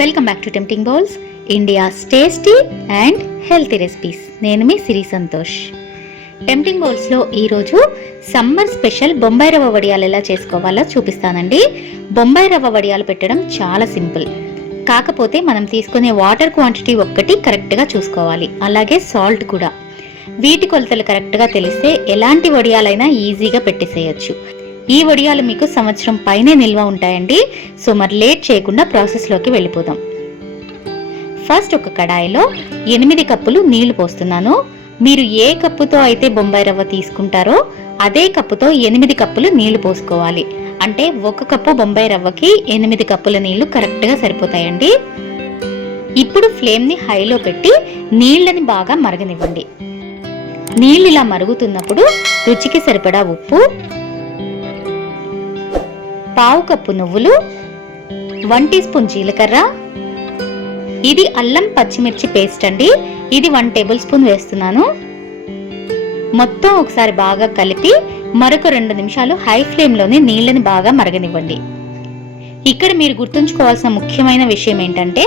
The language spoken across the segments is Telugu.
Welcome back to tempting bowls, India's tasty and healthy recipes. నేను మీ సిరి సంతోష్. టెంప్టింగ్ బౌల్స్లో ఈరోజు సమ్మర్ స్పెషల్ బొంబాయి రవ్వ వడియాలు ఎలా చేసుకోవాలో చూపిస్తానండి. బొంబాయి రవ్వ వడియాలు పెట్టడం చాలా సింపుల్, కాకపోతే మనం తీసుకునే వాటర్ క్వాంటిటీ ఒక్కటి కరెక్ట్గా చూసుకోవాలి, అలాగే సాల్ట్ కూడా. వీటి కొలతలు కరెక్ట్గా తెలిస్తే ఎలాంటి వడియాలైనా ఈజీగా పెట్టేసేయచ్చు. ఈ వడియాలు మీకు సంవత్సరం పైనే నిల్వ ఉంటాయండి. సో మరి లేట్ చేయకుండా ప్రాసెస్లోకి వెళ్ళిపోదాం. ఫస్ట్ ఒక కడాయిలో 8 కప్పులు నీళ్లు పోస్తున్నాను. మీరు ఏ కప్పుతో అయితే బొంబాయి రవ్వ తీసుకుంటారో అదే కప్పుతో 8 కప్పులు నీళ్లు పోసుకోవాలి. అంటే 1 కప్పు బొంబాయి రవ్వకి 8 కప్పుల నీళ్లు కరెక్ట్గా సరిపోతాయండి. ఇప్పుడు ఫ్లేమ్ని హైలో పెట్టి నీళ్ళని బాగా మరగనివ్వండి. నీళ్ళు ఇలా మరుగుతున్నప్పుడు రుచికి సరిపడా ఉప్పు, 1/2 కప్పు నువ్వులు, 1 టీ స్పూన్ జీలకర్ర, ఇది అల్లం పచ్చిమిర్చి పేస్ట్ అండి, ఇది 1 టేబుల్ స్పూన్ వేస్తున్నాను. మొత్తం ఒకసారి బాగా కలిపి మరొక 2 నిమిషాలు హై ఫ్లేమ్లోనే నీళ్ళని బాగా మరగనివ్వండి. ఇక్కడ మీరు గుర్తుంచుకోవాల్సిన ముఖ్యమైన విషయం ఏంటంటే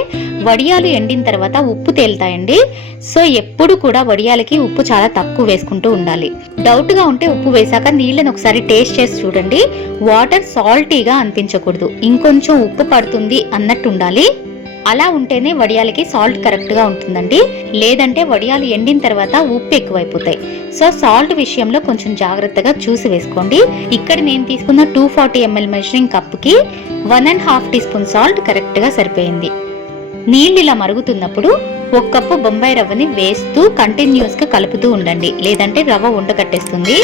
వడియాలు ఎండిన తర్వాత ఉప్పు తేలుతాయండి. సో ఎప్పుడు కూడా వడియాలకి ఉప్పు చాలా తక్కువ వేసుకుంటూ ఉండాలి. డౌట్గా ఉంటే ఉప్పు వేసాక నీళ్ళని ఒకసారి టేస్ట్ చేసి చూడండి. వాటర్ సాల్టీగా అనిపించకూడదు, ఇంకొంచెం ఉప్పు పడుతుంది అన్నట్టు ఉండాలి. అలా ఉంటేనే వడియాలకి సాల్ట్ కరెక్ట్గా ఉంటుందండి. లేదంటే వడియాలు ఎండిన తర్వాత ఉప్పు ఎక్కువైపోతాయి. సో సాల్ట్ విషయంలో కొంచెం జాగ్రత్తగా చూసి వేసుకోండి. ఇక్కడ నేను తీసుకున్న 240 ml మెజరింగ్ కప్పుకి 1.5 టీ స్పూన్ సాల్ట్ కరెక్ట్గా సరిపోయింది. నీళ్ళు ఇలా మరుగుతున్నప్పుడు 1 కప్పు బొంబాయి రవ్వని వేస్తూ కంటిన్యూస్గా కలుపుతూ ఉండండి, లేదంటే రవ్వ ఉండకట్టేస్తుంది.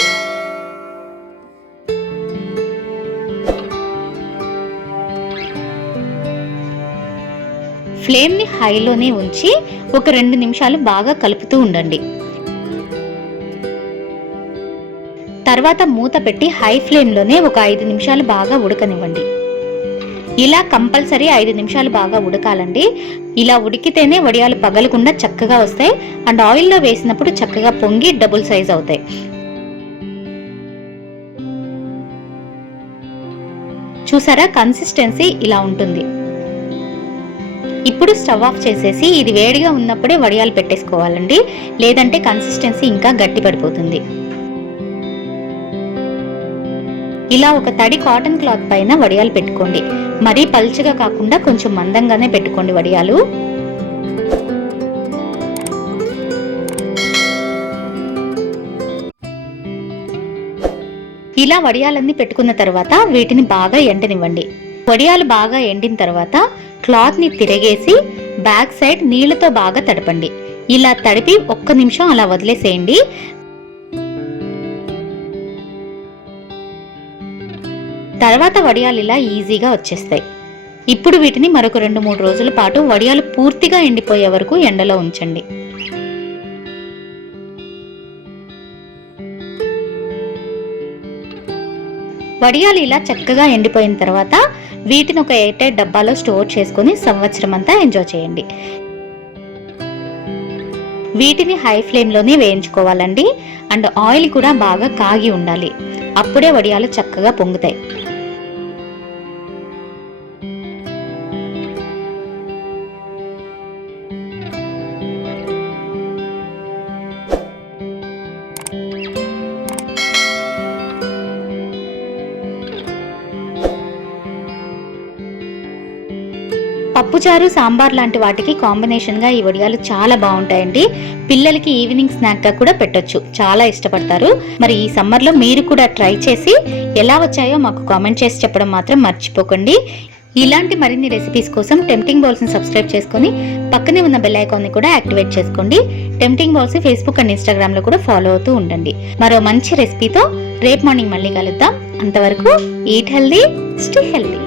ఫ్లేమ్ని హైలోనే ఉంచి ఒక 2 నిమిషాలు బాగా కలుపుతూ ఉండండి. తర్వాత మూత పెట్టి హై ఫ్లేమ్లోనే ఒక 5 నిమిషాలు బాగా ఉడకనివ్వండి. ఇలా కంపల్సరీ 5 నిమిషాలు బాగా ఉడకాలండి. ఇలా ఉడికితేనే వడియాలు పగలకుండా చక్కగా వస్తాయి అండ్ ఆయిల్లో వేసినప్పుడు చక్కగా పొంగి డబుల్ సైజ్ అవుతాయి. చూసారా, కన్సిస్టెన్సీ ఇలా ఉంటుంది. ఇప్పుడు స్టవ్ ఆఫ్ చేసేసి ఇది వేడిగా ఉన్నప్పుడే వడియాలు పెట్టేసుకోవాలండి, లేదంటే కన్సిస్టెన్సీ ఇంకా గట్టి పడిపోతుంది. ఇలా ఒక తడి కాటన్ క్లాత్ పైన వడియాలు పెట్టుకోండి. మరీ పల్చగా కాకుండా కొంచెం మందంగానే పెట్టుకోండి వడియాలు. ఇలా వడియాలన్నీ పెట్టుకున్న తర్వాత వీటిని బాగా ఎండనివ్వండి. వడియాలు బాగా ఎండిన తర్వాత క్లాత్ని తిరగేసి బ్యాక్ సైడ్ నీళ్లతో బాగా తడపండి. ఇలా తడిపి 1 నిమిషం అలా వదిలేసేయండి. తర్వాత వడియాలు ఇలా ఈజీగా వచ్చేస్తాయి. ఇప్పుడు వీటిని మరొక 2-3 రోజుల పాటు వడియాలు పూర్తిగా ఎండిపోయే వరకు ఎండలో ఉంచండి. వడియాలు ఇలా చక్కగా ఎండిపోయిన తర్వాత వీటిని ఒక ఎయిర్ టైట్ డబ్బాలో స్టోర్ చేసుకుని సంవత్సరం అంతా ఎంజాయ్ చేయండి. వీటిని హై ఫ్లేమ్లోనే వేయించుకోవాలండి అండ్ ఆయిల్ కూడా బాగా కాగి ఉండాలి. అప్పుడే వడియాలు చక్కగా పొంగుతాయి. పప్పుచారు, సాంబార్ లాంటి వాటికి కాంబినేషన్గా ఈ వడియాలు చాలా బాగుంటాయండి. పిల్లలకి ఈవినింగ్ స్నాక్గా కూడా పెట్టొచ్చు, చాలా ఇష్టపడతారు. మరి ఈ సమ్మర్లో మీరు కూడా ట్రై చేసి ఎలా వచ్చాయో మాకు కామెంట్ చేసి చెప్పడం మాత్రం మర్చిపోకండి. ఇలాంటి మరిన్ని రెసిపీస్ కోసం టెంప్టింగ్ బౌల్స్ని సబ్స్క్రైబ్ చేసుకొని పక్కనే ఉన్న బెల్ ఐకాన్ని కూడా యాక్టివేట్ చేసుకోండి. టెంప్టింగ్ బౌల్స్ ఫేస్బుక్ అండ్ ఇన్స్టాగ్రామ్లో కూడా ఫాలో అవుతూ ఉండండి. మరో మంచి రెసిపీతో రేపు మార్నింగ్ మళ్ళీ కలుద్దాం. అంతవరకు ఈట్ హెల్దీ, స్టే హెల్దీ.